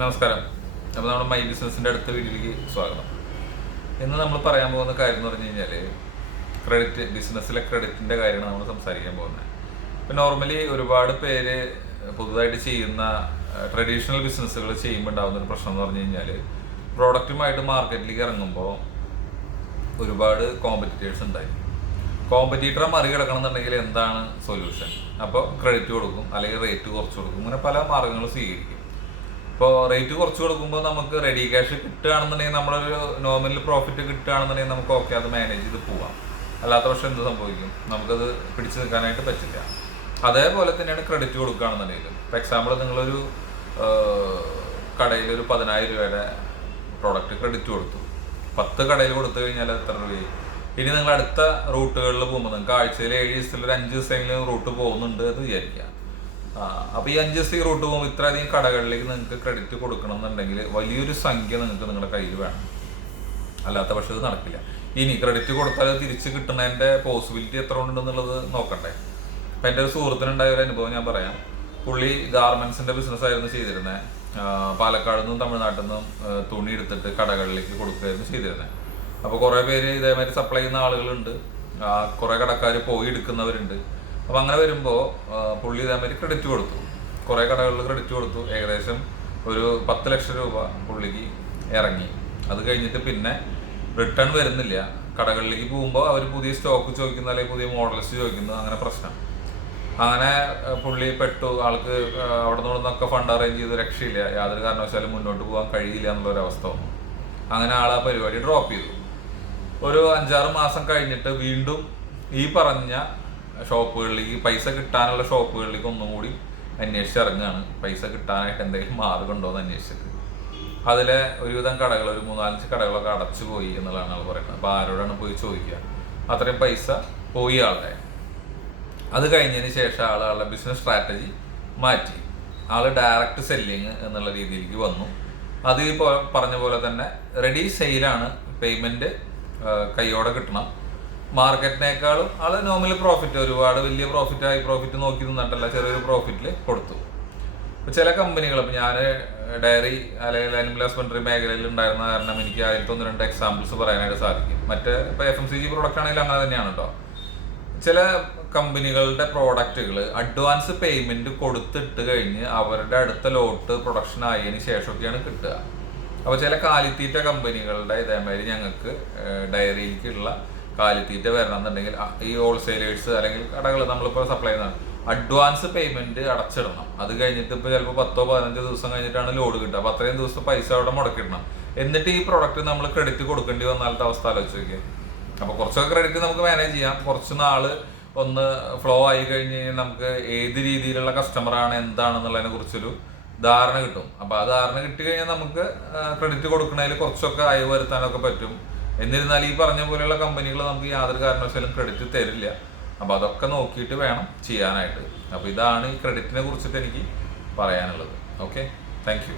നമസ്കാരം. അപ്പോൾ നമ്മുടെ മൈ ബിസിനസിൻ്റെ അടുത്ത വീഡിയോയിലേക്ക് സ്വാഗതം. ഇന്ന് നമ്മൾ പറയാൻ പോകുന്ന കാര്യം എന്ന് പറഞ്ഞു കഴിഞ്ഞാൽ ക്രെഡിറ്റ്, ബിസിനസ്സിലെ ക്രെഡിറ്റിൻ്റെ കാര്യമാണ് നമ്മൾ സംസാരിക്കാൻ പോകുന്നത്. ഇപ്പം നോർമലി ഒരുപാട് പേര് പുതുതായിട്ട് ചെയ്യുന്ന ട്രഡീഷണൽ ബിസിനസ്സുകൾ ചെയ്യുമ്പോൾ ഉണ്ടാകുന്നൊരു പ്രശ്നം എന്ന് പറഞ്ഞു കഴിഞ്ഞാൽ പ്രോഡക്റ്റുമായിട്ട് മാർക്കറ്റിലേക്ക് ഇറങ്ങുമ്പോൾ ഒരുപാട് കോമ്പറ്റീറ്റേഴ്സ് ഉണ്ടായി. കോമ്പറ്റീറ്ററെ മറികടക്കണം എന്നുണ്ടെങ്കിൽ എന്താണ് സൊല്യൂഷൻ? അപ്പോൾ ക്രെഡിറ്റ് കൊടുക്കും, അല്ലെങ്കിൽ റേറ്റ് കുറച്ച് കൊടുക്കും, ഇങ്ങനെ പല മാർഗ്ഗങ്ങൾ സ്വീകരിക്കും. ഇപ്പോൾ റേറ്റ് കുറച്ച് കൊടുക്കുമ്പോൾ നമുക്ക് റെഡി ക്യാഷ് കിട്ടുകയാണെന്നുണ്ടെങ്കിൽ നമ്മളൊരു നോർമൽ പ്രോഫിറ്റ് കിട്ടുകയാണെന്നുണ്ടെങ്കിൽ നമുക്ക് ഓക്കെ അത് മാനേജ് ചെയ്ത് പോവാം. അല്ലാത്ത പക്ഷം എന്ത് സംഭവിക്കും? നമുക്കത് പിടിച്ചു നിൽക്കാനായിട്ട് പറ്റില്ല. അതേപോലെ തന്നെയാണ് ക്രെഡിറ്റ് കൊടുക്കുകയാണെന്നുണ്ടെങ്കിൽ. ഇപ്പോൾ എക്സാമ്പിൾ, നിങ്ങളൊരു കടയിൽ ഒരു 10,000 രൂപയുടെ പ്രോഡക്റ്റ് ക്രെഡിറ്റ് കൊടുത്തു. 10 കടയിൽ കൊടുത്തു കഴിഞ്ഞാൽ എത്ര രൂപയായി? ഇനി നിങ്ങൾ അടുത്ത റൂട്ടുകളിൽ പോകുമ്പോൾ നിങ്ങൾക്ക് ആഴ്ചയിൽ 7 ദിവസത്തിൽ ഒരു 5 ദിവസമെങ്കിലും റൂട്ട് പോകുന്നുണ്ട് എന്ന് വിചാരിക്കുക. അപ്പോൾ ഈ 5 ദിവസം റൂട്ട് പോകുമ്പോൾ ഇത്രയധികം കടകളിലേക്ക് നിങ്ങൾക്ക് ക്രെഡിറ്റ് കൊടുക്കണം എന്നുണ്ടെങ്കിൽ വലിയൊരു സംഖ്യ നിങ്ങൾക്ക് നിങ്ങളുടെ കയ്യിൽ വേണം. അല്ലാത്ത പക്ഷേ ഇത് നടക്കില്ല. ഇനി ക്രെഡിറ്റ് കൊടുത്താൽ തിരിച്ച് കിട്ടുന്നതിൻ്റെ പോസിബിലിറ്റി എത്ര ഉണ്ടെന്നുള്ളത് നോക്കണ്ടേ. അപ്പം എൻ്റെ ഒരു സുഹൃത്തിനുണ്ടായ ഒരു അനുഭവം ഞാൻ പറയാം. പുള്ളി ഗാർമെൻസിൻ്റെ ബിസിനസ് ആയിരുന്നു ചെയ്തിരുന്നത്. പാലക്കാട് നിന്നും തമിഴ്നാട്ടിൽ നിന്നും തുണി എടുത്തിട്ട് കടകളിലേക്ക് കൊടുക്കുകയായിരുന്നു ചെയ്തിരുന്നത്. അപ്പോൾ കുറേ പേര് ഇതേമാതിരി സപ്ലൈ ചെയ്യുന്ന ആളുകളുണ്ട്, കുറേ കടക്കാർ പോയി എടുക്കുന്നവരുണ്ട്. അപ്പോൾ അങ്ങനെ വരുമ്പോൾ പുള്ളി ഇതേമാതിരി ക്രെഡിറ്റ് കൊടുത്തു, കുറേ കടകളിൽ ക്രെഡിറ്റ് കൊടുത്തു. ഏകദേശം ഒരു 10 ലക്ഷം രൂപ പുള്ളിക്ക് ഇറങ്ങി. അത് കഴിഞ്ഞിട്ട് പിന്നെ റിട്ടേൺ വരുന്നില്ല. കടകളിലേക്ക് പോകുമ്പോൾ അവർ പുതിയ സ്റ്റോക്ക് ചോദിക്കുന്നു, അല്ലെങ്കിൽ പുതിയ മോഡൽസ് ചോദിക്കുന്നു, അങ്ങനെ പ്രശ്നം. അങ്ങനെ പുള്ളി പെട്ടു. ആൾക്ക് അവിടെ നിന്നൊക്കെ ഫണ്ട് അറേഞ്ച് ചെയ്ത് രക്ഷയില്ല, യാതൊരു കാരണവശാലും മുന്നോട്ട് പോകാൻ കഴിയില്ല എന്നുള്ളൊരവസ്ഥ വന്നു. അങ്ങനെ ആൾ ആ പരിപാടി ഡ്രോപ്പ് ചെയ്തു. ഒരു 5-6 മാസം കഴിഞ്ഞിട്ട് വീണ്ടും ഈ പറഞ്ഞ ഷോപ്പുകളിലേക്ക്, പൈസ കിട്ടാനുള്ള ഷോപ്പുകളിലേക്ക് ഒന്നും കൂടി അന്വേഷിച്ചിറങ്ങുകയാണ്. പൈസ കിട്ടാനായിട്ട് എന്തെങ്കിലും മാർഗമുണ്ടോ എന്ന് അന്വേഷിച്ചിട്ട് അതിലെ ഒരുവിധം കടകൾ, ഒരു 3-4 കടകളൊക്കെ അടച്ചു പോയി എന്നുള്ളതാണ് ആൾ പറയുന്നത്. അപ്പോൾ ആരോടാണ് പോയി ചോദിക്കുക? അത്രയും പൈസ പോയി ആളുടെ. അത് കഴിഞ്ഞതിന് ശേഷം ആളുടെ ബിസിനസ് സ്ട്രാറ്റജി മാറ്റി. ആൾ ഡയറക്റ്റ് സെല്ലിങ് എന്നുള്ള രീതിയിലേക്ക് വന്നു. അത് ഇപ്പോൾ പറഞ്ഞ പോലെ തന്നെ റെഡി സെയിലാണ്, പേയ്മെൻറ്റ് കൈയോടെ കിട്ടണം. മാർക്കറ്റിനേക്കാളും ആൾ നോർമൽ പ്രോഫിറ്റ്, ഒരുപാട് വലിയ പ്രോഫിറ്റ്, ഹൈ പ്രോഫിറ്റ് നോക്കി നിന്നിട്ടല്ല, ചെറിയൊരു പ്രോഫിറ്റിൽ കൊടുത്തു. ഇപ്പോൾ ചില കമ്പനികൾ, ഇപ്പോൾ ഞാൻ ഡയറി അല്ലെങ്കിൽ അനിമൽ ഹസ്ബൻഡറി മേഖലയിൽ ഉണ്ടായിരുന്ന കാരണം എനിക്ക് അതിലത്തെ 1-2 എക്സാമ്പിൾസ് പറയാനായിട്ട് സാധിക്കും. മറ്റേ ഇപ്പോൾ FMCG പ്രോഡക്റ്റ് ആണെങ്കിലും അങ്ങനെ തന്നെയാണ് കേട്ടോ. ചില കമ്പനികളുടെ പ്രോഡക്റ്റുകൾ അഡ്വാൻസ് പേയ്മെൻറ്റ് കൊടുത്തിട്ട് കഴിഞ്ഞ് അവരുടെ അടുത്ത ലോട്ട് പ്രൊഡക്ഷൻ ആയതിന് ശേഷമൊക്കെയാണ് കിട്ടുക. അപ്പോൾ ചില കാലിത്തീറ്റ കമ്പനികളുടെ ഇതേമാതിരി ഞങ്ങൾക്ക് ഡയറിയിലേക്കുള്ള കാലിത്തീറ്റ വരണമെന്നുണ്ടെങ്കിൽ ഈ ഹോൾസെയിലേഴ്സ് അല്ലെങ്കിൽ കടകൾ നമ്മളിപ്പോൾ സപ്ലൈ ചെയ്യുന്ന അഡ്വാൻസ് പേയ്മെൻറ്റ് അടച്ചിടണം. അത് കഴിഞ്ഞിട്ട് ഇപ്പോൾ ചിലപ്പോൾ 10-15 ദിവസം കഴിഞ്ഞിട്ടാണ് ലോഡ് കിട്ടുക. അപ്പോൾ അത്രയും ദിവസം പൈസ അവിടെ മുടക്കിടണം. എന്നിട്ട് ഈ പ്രൊഡക്റ്റ് നമ്മൾ ക്രെഡിറ്റ് കൊടുക്കേണ്ടി വന്നാലത്തെ അവസ്ഥ ആലോചിച്ച് നോക്കിയാൽ. അപ്പോൾ കുറച്ചൊക്കെ ക്രെഡിറ്റ് നമുക്ക് മാനേജ് ചെയ്യാം. കുറച്ച് നാൾ ഒന്ന് ഫ്ലോ ആയി കഴിഞ്ഞ് കഴിഞ്ഞാൽ നമുക്ക് ഏത് രീതിയിലുള്ള കസ്റ്റമറാണ് എന്താണെന്നുള്ളതിനെ കുറിച്ചൊരു ധാരണ കിട്ടും. അപ്പോൾ ആ ധാരണ കിട്ടി കഴിഞ്ഞാൽ നമുക്ക് ക്രെഡിറ്റ് കൊടുക്കുന്നതിൽ കുറച്ചൊക്കെ അയവ് വരുത്താനൊക്കെ പറ്റും. എന്നിരുന്നാൽ ഈ പറഞ്ഞ പോലെയുള്ള കമ്പനികൾ നമുക്ക് യാതൊരു കാരണവശാലും ക്രെഡിറ്റ് തരില്ല. അപ്പോൾ അതൊക്കെ നോക്കിയിട്ട് വേണം ചെയ്യാനായിട്ട്. അപ്പോൾ ഇതാണ് ഈ ക്രെഡിറ്റിനെ കുറിച്ചിട്ട് എനിക്ക് പറയാനുള്ളത്. Okay, thank you.